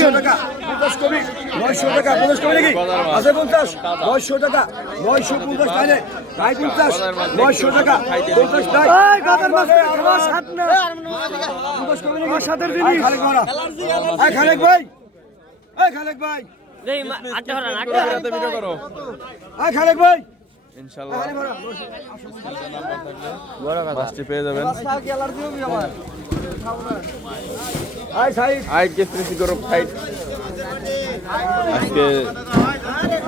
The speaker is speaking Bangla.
900 টাকা 50 কবি 900 টাকা 50 কবি নাকি আছে 50 900 টাকা 950 তাইলে ভাই 50 900 টাকা 50 তাই এই গাদার মাছ খাওয়া সাত না 50 কবি নাকি সাদের জিনিস খালেক মারা এই খালেক ভাই এই খালেক ভাই দেই আটটা হরান আটটা ভিডিও করো এই খালেক ভাই ইনশাআল্লাহ বড় কথা মাছটি পেয়ে যাবেন আই সাইড আজকে স্পেসি গরম ফাইট আজকে